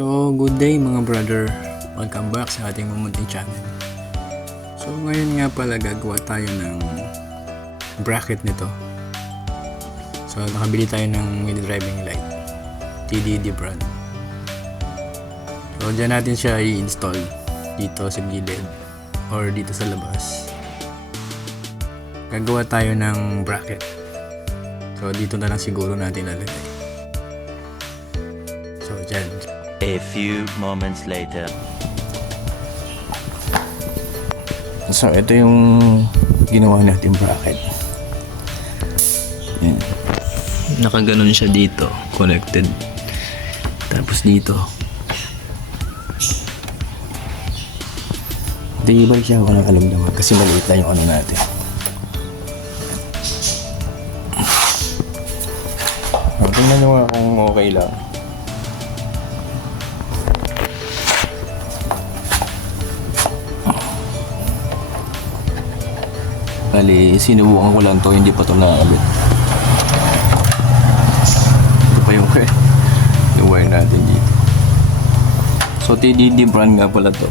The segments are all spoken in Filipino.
So, good day mga brother. Welcome back sa ating Mumunting channel. So, ngayon nga pala gagawa tayo ng bracket nito. So, nakabili tayo ng mini driving light. TDD brand. So, dyan natin siya i-install dito sa gilid or dito sa labas. Gagawa tayo ng bracket. So, dito na lang siguro natin lalagay. So, dyan. A few moments later. So, ito yung ginawa natin bracket. Yan. Nakaganon siya dito. Connected. Tapos dito. Di ba siya ako nakalamdaman kasi maliit lang yung ano natin. Tingnan nyo nga kung okay lang. Bali, sinubukan ko lang to, hindi pa to nakakabit. Ito pa yung wire natin dito. So, TDD brand nga pala to.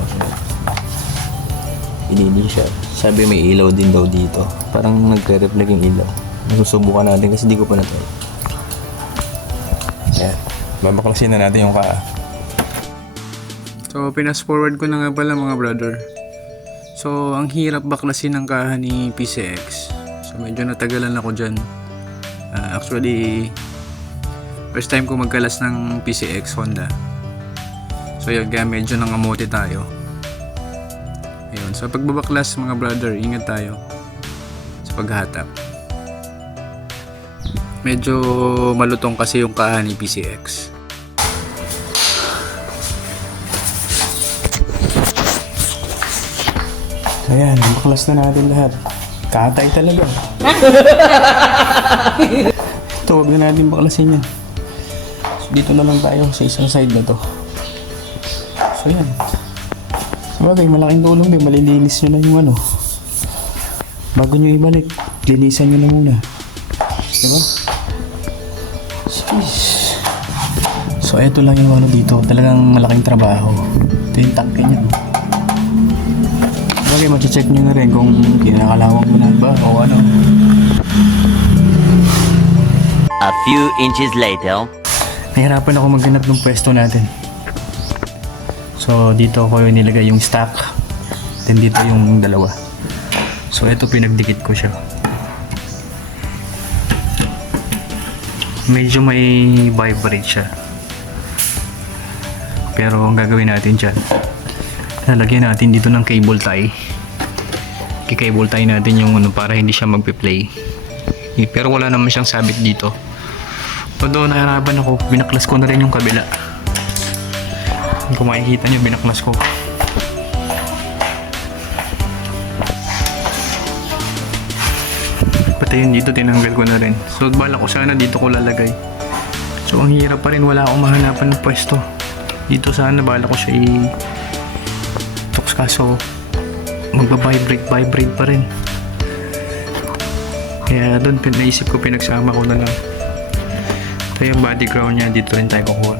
Inini siya. Sabi may ilaw din daw dito. Parang nagre-reflect yung ilaw. Nasusubukan natin kasi di ko pa na-try. Yan. Babaklasin na natin yung kaa. So, pinas forward ko na nga pala mga brother. So, ang hirap baklasin ng kaha ni PCX. So, medyo natagalan ako dyan. Actually, first time ko magkalas ng PCX Honda. So, yun, kaya medyo nangamote tayo. Ayun. So, pagbabaklas mga brother, ingat tayo sa paghatap. Medyo malutong kasi yung kaha ni PCX. Ayan, baklas na natin lahat. Katay talaga. Ito, huwag na natin baklasin yan. So, dito na lang tayo sa isang side na to. So, yan. Sabagay, malaking tulong din. Malilinis nyo na yung ano. Bago nyo ibalik, linisan nyo na muna. Diba? So, eto lang yung ano dito. Talagang malaking trabaho. Ito yung tangke niya. Okay, mache-check nyo na rin kung kinakalawang mo na ba o ano. A few inches later. Nahirapan ako maghanap ng pwesto natin. So, dito ko yung nilagay yung stock. Then dito yung dalawa. So, ito pinagdikit ko siya. Medyo may vibrate siya. Pero ang gagawin natin dyan, lalagyan natin dito ng cable tie. Kikable tie natin yung ano para hindi siya magpe-play. Pero wala naman siyang sabit dito. Todo nahirapan ako, binaklas ko na rin yung kabila. Kung makikita nyo, binaklas ko. Pati yun dito, tinanggal ko na rin. So bala ko sana dito ko lalagay. So ang hirap pa rin, wala akong mahanapan ng pwesto. Dito sana bala ko siya kaso magba-vibrate pa rin. Kaya doon naisip ko, pinagsama ko na lang. Ito yung body ground niya, dito rin tayo kukuha.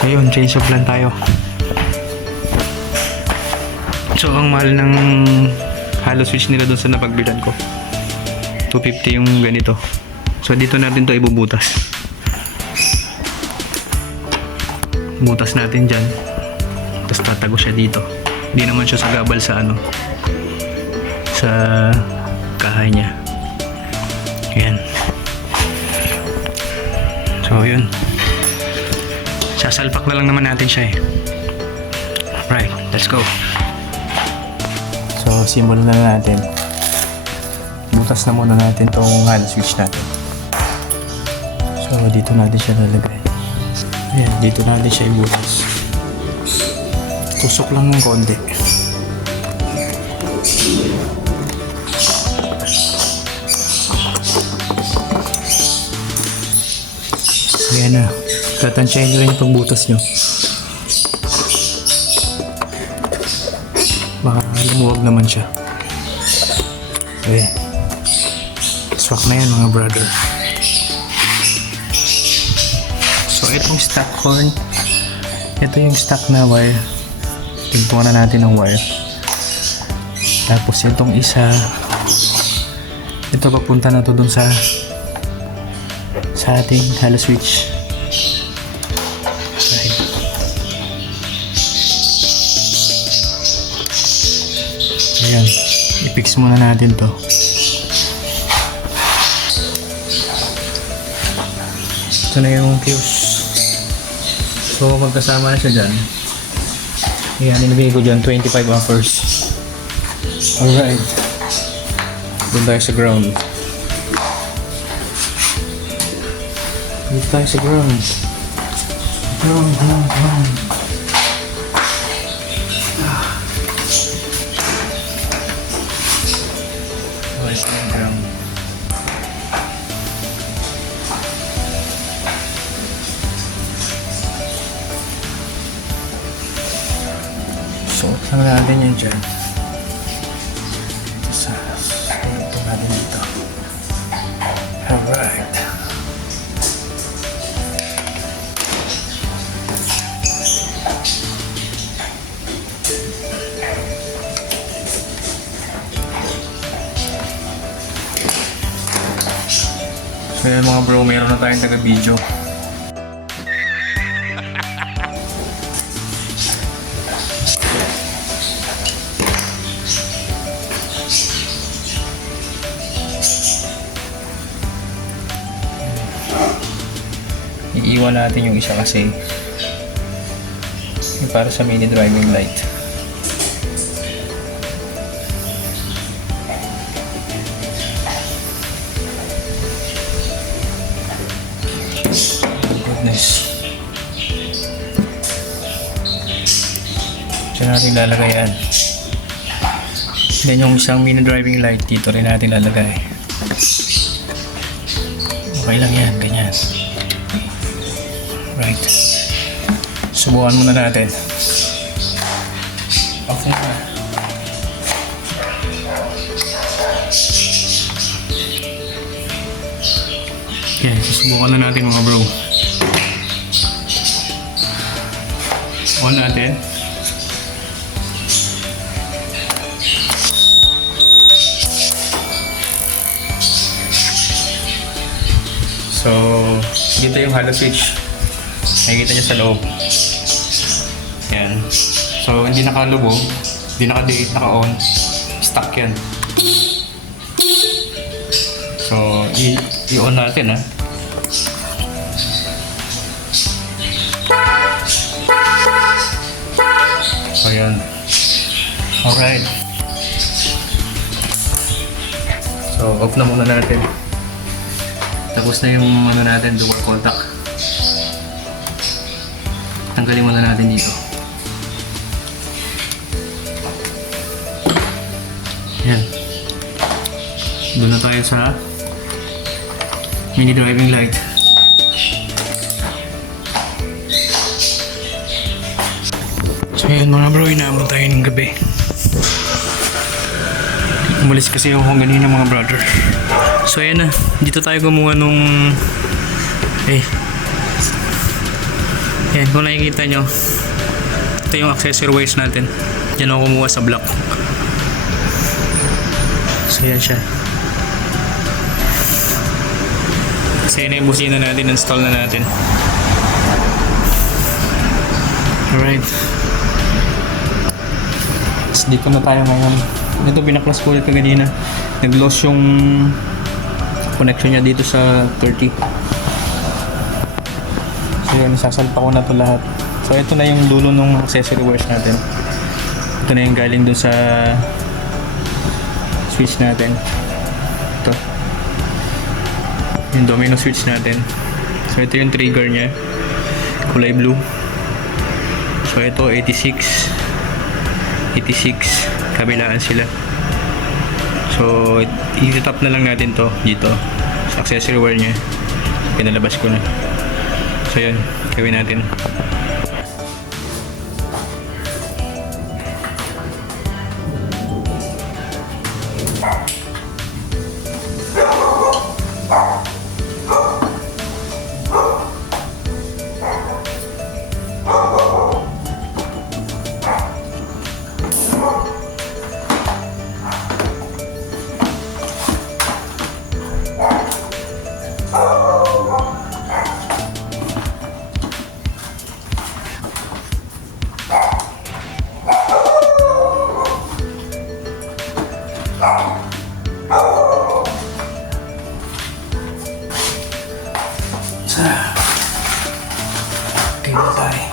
So yun, change of plan tayo. So ang mahal ng halo switch nila doon sa napagbilan ko, 250 yung ganito. So dito natin to ibubutas. Butas natin dyan, tapos tatago siya dito. Hindi naman siya sagabal sa ano, sa kahay niya. Ayan. So yun, sasalpak na lang naman natin siya eh. Right, let's go. So simulan na natin. Butas na muna natin tong hand switch natin. So dito natin siya lalagay. Ayan, dito natin siya ibutas. Tusok lang ng konti. Ayan na. Tatansyahin nyo rin yung pagbutas nyo. Baka lumuwag naman siya. Okay. Swak na yan mga brother. So itong stock horn, ito yung stock na wire. Tingnan na natin ang wire. Tapos itong isa, ito papunta na to dun sa ating halo switch. Right. Ayan, i-fix muna natin to. Ito na yung fuse. So magkasama na siya dyan. Ayan, nilagay ko dyan 25 amperes. Alright. Doon tayo sa ground. Doon tayo sa ground. Ground. Okay, sa ground. Suot lang natin yun dyan. Ito natin dito. Alright. So yun mga bro, meron na tayong taga-video. Iiwan natin yung isa kasi yung para sa mini driving light. Goodness. Diyan natin lalagay yan. Then yung isang mini driving light dito rin natin lalagay. Okay lang yan, ganyan. Right. Subukan muna natin. Okay na. Okay, susubukan na natin mga bro. On natin. So, dito yung halo switch. Nakikita nyo sa loob. Yan. So, hindi nakalubog, hindi naka-date, naka-on. Stuck yan. So, i-on natin ha. So, yan. Alright. So, off na muna natin. Tapos na yung ano natin, dual contact. Tanggalin muna natin dito. Yan. Doon na tayo sa mini driving light. So yun mga bro, inaabot tayo ng gabi. Umalis kasi ako kanina mga brother. So ayan na, dito tayo gumawa nung yan, kung nakikita nyo, ito yung accessory wires natin. Yan ako kumuha sa block. So yan siya. Kasi yan yung busina natin, install na natin. Alright. So dito na tayo ngayon. Ito binaklas ko ulit kanina. Nag-loss yung connection niya dito sa 30. So yun, sasalpa ko na to lahat. So ito na yung dulo ng accessory wires natin. Ito na yung galing dun sa switch natin. Ito. Yung domino switch natin. So ito yung trigger niya. Kulay blue. So ito 86. 86. Kabilaan sila. So i-tap na lang natin to dito sa accessory wire niya. Pinalabas ko na. So yun, gawin natin. Cable tie.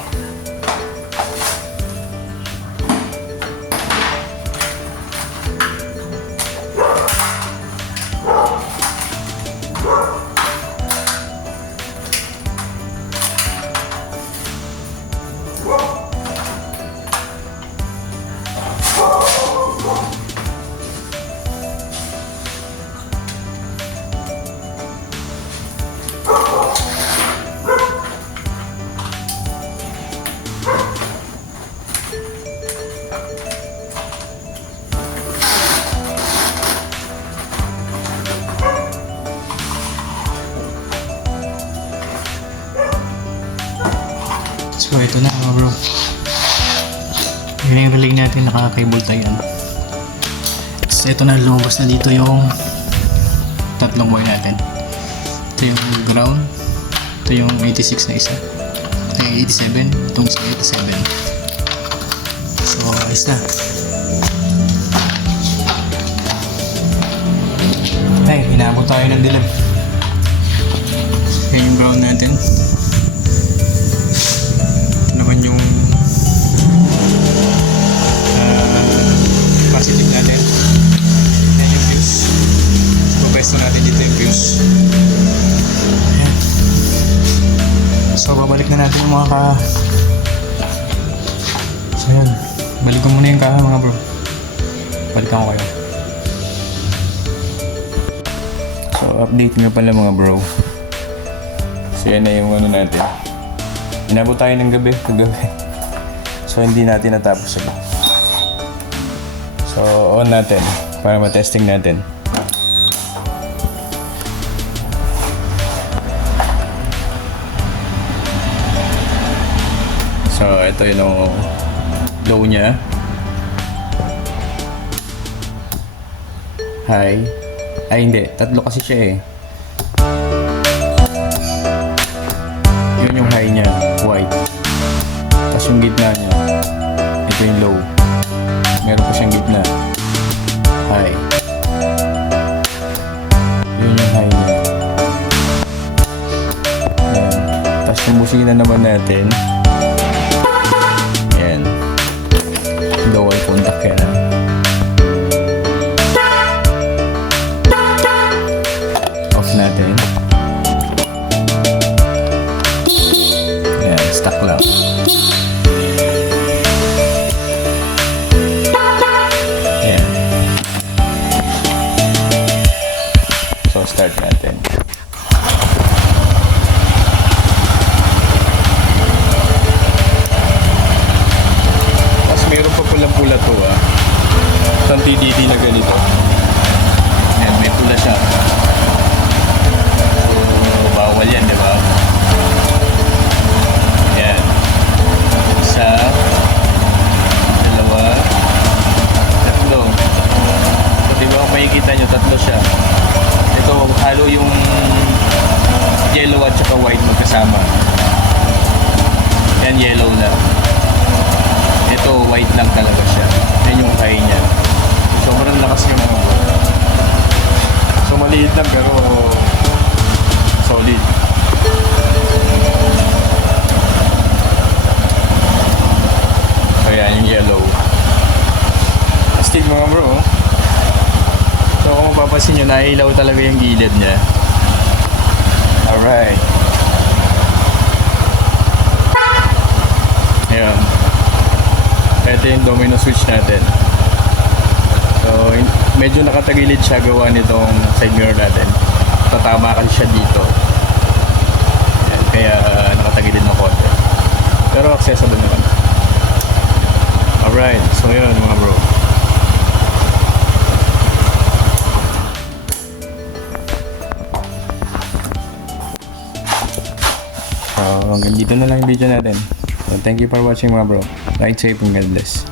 So ito na mga bro. Yun yung relay natin, naka-cable tie yan. So ito na, lumabas na dito yung tatlong wire natin. Ito yung ground, ito yung 86 na isa, ito yung 87, itong isa 87. So ayos na. Ay, hinabot tayo ng dilim. Yan yung ground natin. Yung positive natin. Yan yung fuse. So pwesto natin dito yung fuse. Ayan. So babalik na natin yung mga kaha. So yan, balik ko muna yung kaha mga bro. Balikan ko kayo. So update nga pala mga bro. So yan na yung ano natin. Inabot tayo ng kagabi. So hindi natin natapos agad. So on natin para matesting natin. So ito yung low niya. High. Ay hindi, tatlo kasi siya eh. Yun yung high niya, white. Tapos yung gitna niya, ito yung low. Meron pa siyang gitna, high. Yun yung high niya. Ayan. Tapos yung busina naman natin, ayan. Dual contact yan. Off natin. Stuck lang. Ayan. So, start natin. Tapos meron pa pula-pula to Itong TDD na ganito. Ayan, may pula siya. So, bawal yan, di ba? Isa, dalawa, tatlo. So, diba kung makikita nyo, tatlo siya. Ito, halo yung yellow at saka white magkasama. Yan, yellow na. Ito, white lang talaga siya. Yan yung high niya. Sobrang lakas yung mga. So, maliit lang pero solid. Ayan yung yellow. Astig mga bro. So kung mapapansin nyo, nailaw talaga yung gilid niya. Alright. Ayan. Ito yung domino switch natin. So medyo nakatagilid siya gawa nitong side mirror natin. Tatama kasi siya dito. Ayan, kaya nakatagilid na konti. Pero accessible naman. Alright, so yun mga bro. So hanggang dito na lang yung video natin. So thank you for watching mga bro. Ride safe and God bless.